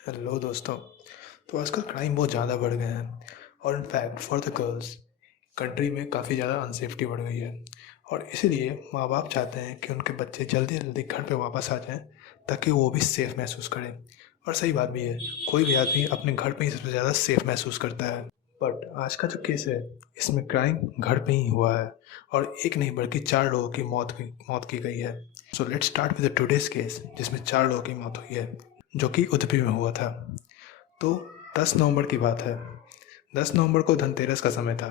Hello दोस्तों। तो आजकल क्राइम बहुत ज़्यादा बढ़ गए हैं और in fact for the girls country में काफ़ी ज़्यादा अनसेफ्टी बढ़ गई है। और इसीलिए माँ बाप चाहते हैं कि उनके बच्चे जल्दी जल्दी घर पे वापस आ जाएं ताकि वो भी सेफ़ महसूस करें। और सही बात भी है, कोई भी आदमी अपने घर पे ही सबसे ज़्यादा सेफ़ महसूस करता है। बट आज का जो केस है इसमें क्राइम घर पे ही हुआ है और एक नहीं बल्कि 4 लोगों की मौत की गई है। So let's start with the today's case जिसमें 4 लोगों की मौत हुई है जो कि उडुपी में हुआ था। तो 10 नवंबर की बात है। 10 नवंबर को धनतेरस का समय था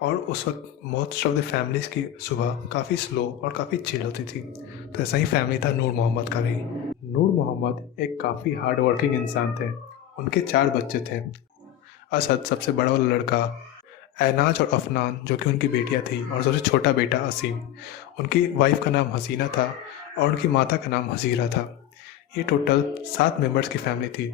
और उस वक्त मोस्ट ऑफ द फैमिलीज़ की सुबह काफ़ी स्लो और काफ़ी चिल होती थी। तो ऐसा ही फैमिली था नूर मोहम्मद का भी। नूर मोहम्मद एक काफ़ी हार्ड वर्किंग इंसान थे। उनके 4 बच्चे थे। असद सबसे बड़ा वाला लड़का, ऐनाज और अफनान जो कि उनकी बेटियां थी, और सबसे छोटा बेटा असीम। उनकी वाइफ का नाम हसीना था और उनकी माता का नाम हजीरा था। ये टोटल 7 मेंबर्स की फैमिली थी,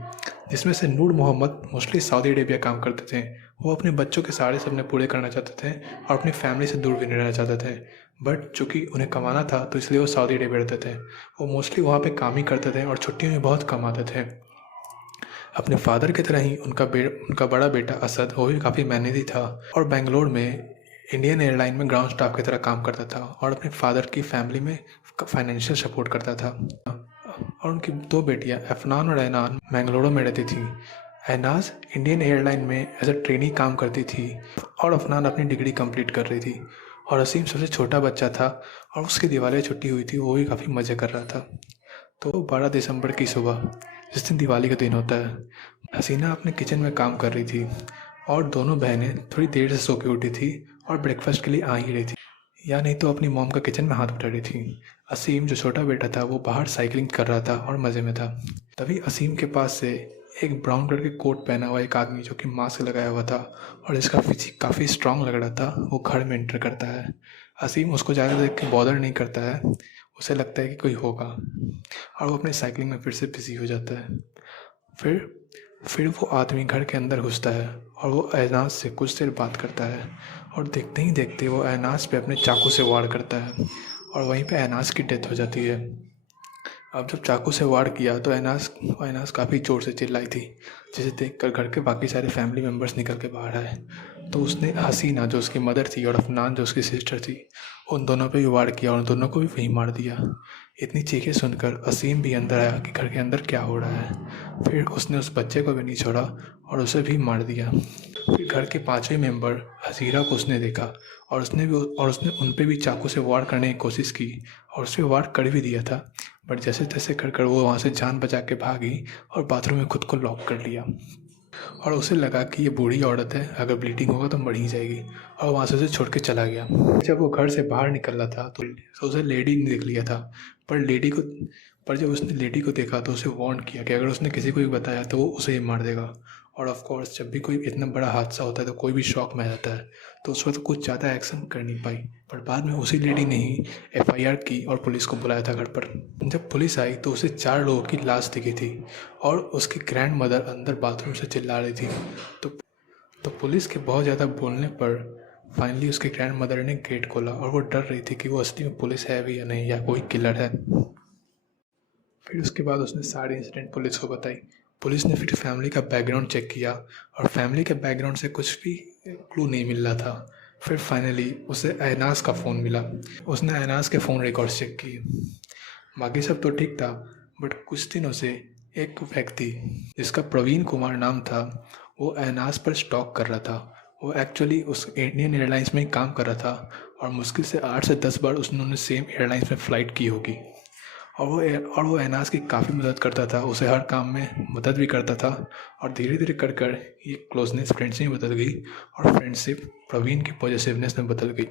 जिसमें से नूर मोहम्मद मोस्टली सऊदी अरेबिया काम करते थे। वो अपने बच्चों के सारे सपने पूरे करना चाहते थे और अपनी फैमिली से दूर भी नहीं रहना चाहते थे। बट चूँकि उन्हें कमाना था तो इसलिए वो सऊदी अरेबिया रहते थे। वो मोस्टली वहाँ पे काम ही करते थे और छुट्टियों में बहुत कम आते थे। अपने फादर की तरह ही उनका बड़ा बेटा असद, वो भी काफ़ी मेहनती था और बेंगलोर में इंडियन एयरलाइन में ग्राउंड स्टाफ की तरह काम करता था और अपने फादर की फैमिली में फाइनेंशियल सपोर्ट करता था। और उनकी 2 बेटियां अफनान और ऐनान बेंगलुरु में रहती थी। ऐनाज इंडियन एयरलाइन में एज अ ट्रेनी काम करती थी और अफनान अपनी डिग्री कंप्लीट कर रही थी। और असीम सबसे छोटा बच्चा था और उसकी दिवाली छुट्टी हुई थी, वो भी काफ़ी मज़े कर रहा था। तो 12 दिसंबर की सुबह, जिस दिन दिवाली का दिन होता है, हसीना अपने किचन में काम कर रही थी और दोनों बहनें थोड़ी देर से सो के उठी थी और ब्रेकफास्ट के लिए आ ही रही थी, या नहीं तो अपनी मॉम का किचन में हाथ उठा रही थी। असीम जो छोटा बेटा था वो बाहर साइकिलिंग कर रहा था और मज़े में था। तभी असीम के पास से एक ब्राउन कलर के कोट पहना हुआ एक आदमी जो कि मास्क लगाया हुआ था और इसका फिजिक काफ़ी स्ट्रांग लग रहा था, वो घर में एंटर करता है। असीम उसको ज़्यादा देख के बॉदर नहीं करता है, उसे लगता है कि कोई होगा और वो अपनी साइकिलिंग में फिर से बिजी हो जाता है। फिर फिर वो आदमी घर के अंदर घुसता है और वो ऐनाज से कुछ देर बात करता है और देखते ही देखते वो ऐनाज पे अपने चाकू से वार करता है और वहीं पे ऐनाज की डेथ हो जाती है। अब जब चाकू से वार किया तो ऐनाज काफ़ी ज़ोर से चिल्लाई थी, जिसे देखकर घर के बाकी सारे फैमिली मेम्बर्स निकल के बाहर आए। तो उसने हसीना जो उसकी मदर थी और अफनान जो उसकी सिस्टर थी, उन दोनों पे भी वार किया और उन दोनों को भी वहीं मार दिया। इतनी चीखें सुनकर असीम भी अंदर आया कि घर के अंदर क्या हो रहा है। फिर उसने उस बच्चे को भी नहीं छोड़ा और उसे भी मार दिया। फिर घर के 5वें मेंबर हजीरा को उसने देखा और उसने उन पे भी चाकू से वार करने की कोशिश की और उस पर वार कर भी दिया था। बट जैसे तैसे कर कर वो वहाँ से जान बचा के भागी और बाथरूम में खुद को लॉक कर लिया। और उसे लगा कि ये बूढ़ी औरत है, अगर ब्लीडिंग होगा तो मर ही जाएगी, और वहाँ से उसे छोड़ के चला गया। जब वो घर से बाहर निकल रहा था तो उसे लेडी ने देख लिया था। पर लेडी को पर जब उसने लेडी को देखा तो उसे वार्न किया कि अगर उसने किसी को भी बताया तो वो उसे ही मार देगा। और ऑफ कोर्स जब भी कोई इतना बड़ा हादसा होता है तो कोई भी शॉक में आ जाता है, तो उस वक्त कुछ ज़्यादा एक्शन कर नहीं पाई। पर बाद में उसी लेडी ने ही एफआईआर की और पुलिस को बुलाया था घर पर। जब पुलिस आई तो उसे 4 लोगों की लाश दिखी थी और उसकी ग्रैंड मदर अंदर बाथरूम से चिल्ला रही थी। तो तो पुलिस के बहुत ज़्यादा बोलने पर फाइनली उसकी ग्रैंड मदर ने गेट खोला और वो डर रही थी कि वो असली में पुलिस है भी या नहीं, या कोई किलर है। फिर उसके बाद उसने सारी इंसिडेंट पुलिस को बताई। पुलिस ने फिर फैमिली का बैकग्राउंड चेक किया और फैमिली के बैकग्राउंड से कुछ भी क्लू नहीं मिल रहा था। फिर फाइनली उसे ऐनाज का फ़ोन मिला। उसने ऐनाज के फ़ोन रिकॉर्ड्स चेक किए, बाकी सब तो ठीक था। बट कुछ दिनों से एक व्यक्ति जिसका प्रवीण कुमार नाम था, वो ऐनाज पर स्टॉक कर रहा था। वो एक्चुअली उस इंडियन एयरलाइंस में ही काम कर रहा था और मुश्किल से 8 से 10 बार उन्होंने सेम एयरलाइंस में फ़्लाइट की होगी। और वो एनाज की काफ़ी मदद करता था, उसे हर काम में मदद भी करता था। और धीरे धीरे कर कर ये क्लोजनेस फ्रेंडशिप में बदल गई और फ्रेंडशिप प्रवीण की पॉजिटिवनेस में बदल गई।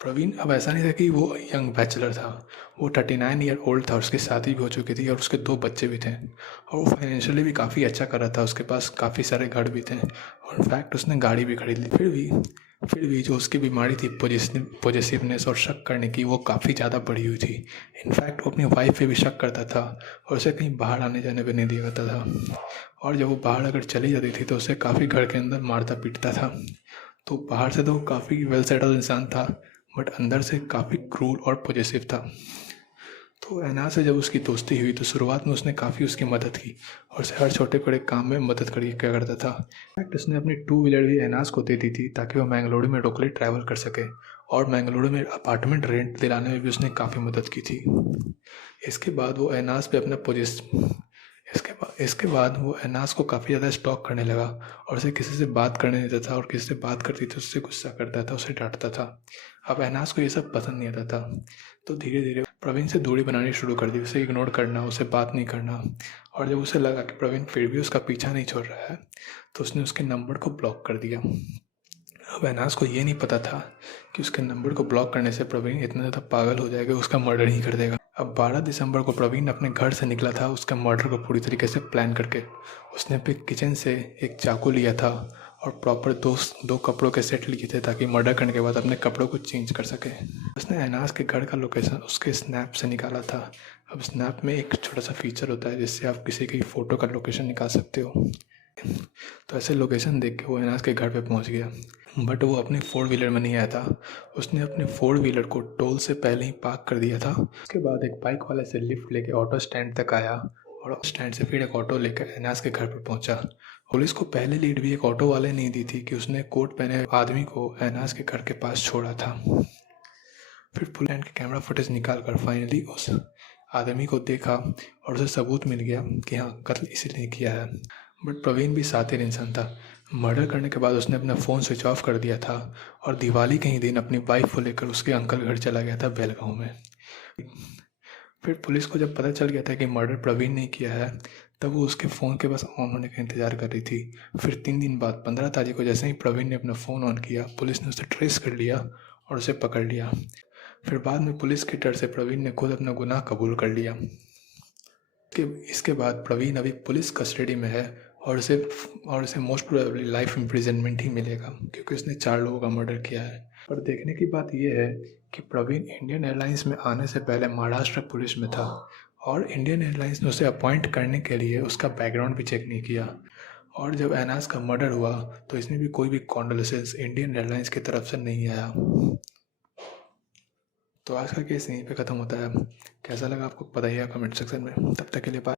प्रवीण अब ऐसा नहीं था कि वो यंग बैचलर था, वो 39 ईयर ओल्ड था, उसकी शादी भी हो चुकी थी और उसके 2 बच्चे भी थे और वो फाइनेंशियली भी काफ़ी अच्छा कर रहा था। उसके पास काफ़ी सारे घर भी थे और इनफैक्ट उसने गाड़ी भी खरीद ली। फिर भी जो उसकी बीमारी थी पॉजिटिवनेस और शक करने की, वो काफ़ी ज़्यादा बढ़ी हुई थी। इनफैक्ट वो अपनी वाइफ पे भी शक करता था और उसे कहीं बाहर आने जाने पे नहीं दिया करता था। और जब वो बाहर अगर चली जाती थी तो उसे काफ़ी घर के अंदर मारता पीटता था। तो बाहर से तो काफ़ी वेल सेटल इंसान था, बट अंदर से काफ़ी क्रूर और पॉजिटिव था। तो ऐनाज से जब उसकी दोस्ती हुई तो शुरुआत में उसने काफ़ी उसकी मदद की और उसे हर छोटे बड़े काम में मदद कर क्या करता था। इनफैक्ट उसने अपनी टू व्हीलर भी ऐनाज को दे दी थी ताकि वो मैंगलोर में लोकली ट्रैवल कर सके, और मैंगलोर में अपार्टमेंट रेंट दिलाने में भी उसने काफ़ी मदद की थी। इसके बाद वो ऐनाज पे अपना पोजिशन इसके बाद वो ऐनाज को काफ़ी ज़्यादा स्टॉक करने लगा और उसे किसी से बात करने नहीं देता था, और किसी से बात करती थी उससे गुस्सा करता था, उसे डांटता था। अब ऐनाज को ये सब पसंद नहीं आता था, तो धीरे धीरे प्रवीण से दूरी बनानी शुरू कर दी, उसे इग्नोर करना, उसे बात नहीं करना। और जब उसे लगा कि प्रवीण फिर भी उसका पीछा नहीं छोड़ रहा है तो उसने उसके नंबर को ब्लॉक कर दिया। अब ऐनाज को ये नहीं पता था कि उसके नंबर को ब्लॉक करने से प्रवीण इतना ज़्यादा पागल हो जाएगा, उसका मर्डर ही कर देगा। अब 12 दिसंबर को प्रवीण अपने घर से निकला था उसका मर्डर को पूरी तरीके से प्लान करके। उसने अपने किचन से एक चाकू लिया था और प्रॉपर दो कपड़ों के सेट लिए थे ताकि मर्डर करने के बाद अपने कपड़ों को चेंज कर सके। उसने ऐनाज के घर का लोकेशन उसके स्नैप से निकाला था। अब स्नैप में एक छोटा सा फीचर होता है जिससे आप किसी की फ़ोटो का लोकेशन निकाल सकते हो। तो ऐसे लोकेशन देख के वो ऐनाज के घर पे पहुंच गया, बट वो अपनी 4 व्हीलर में नहीं आया था। उसने अपने 4 व्हीलर को टोल से पहले ही पार्क कर दिया था। उसके बाद एक बाइक वाले से लिफ्ट लेके ऑटो स्टैंड तक आया और स्टैंड से फिर एक ऑटो लेकर ऐनाज के घर पर पहुंचा। पुलिस को पहले लीड भी एक ऑटो वाले ने दी थी कि उसने कोट पहने आदमी को ऐनाज के घर के पास छोड़ा था। फिर पुलिस के कैमरा फुटेज निकाल कर फाइनली उस आदमी को देखा और उसे सबूत मिल गया कि हाँ, कत्ल इसीलिए किया है। बट प्रवीण भी सातिर इंसान था। मर्डर करने के बाद उसने अपना फ़ोन स्विच ऑफ कर दिया था और दिवाली के ही दिन अपनी वाइफ को लेकर उसके अंकल घर चला गया था बेलगांव में। फिर पुलिस को जब पता चल गया था कि मर्डर प्रवीण ने किया है तब वो उसके फ़ोन के बस ऑन होने का इंतज़ार कर रही थी। फिर 3 दिन बाद 15 तारीख को जैसे ही प्रवीण ने अपना फ़ोन ऑन किया पुलिस ने उसे ट्रेस कर लिया और उसे पकड़ लिया। फिर बाद में पुलिस के डर से प्रवीण ने खुद अपना गुनाह कबूल कर लिया। इसके बाद प्रवीण अभी पुलिस कस्टडी में है और उसे मोस्ट प्रोबेबली लाइफ इम्प्रिजनमेंट ही मिलेगा क्योंकि उसने 4 लोगों का मर्डर किया है। पर देखने की बात यह है कि प्रवीण इंडियन एयरलाइंस में आने से पहले महाराष्ट्र पुलिस में था और इंडियन एयरलाइंस ने उसे अपॉइंट करने के लिए उसका बैकग्राउंड भी चेक नहीं किया। और जब ऐनाज का मर्डर हुआ तो इसमें भी कोई भी कॉन्डोलेंसेस इंडियन एयरलाइंस की तरफ से नहीं आया। तो आज का केस यहीं पे ख़त्म होता है। कैसा लगा आपको बताइए कमेंट सेक्शन में। तब तक के लिए बाय।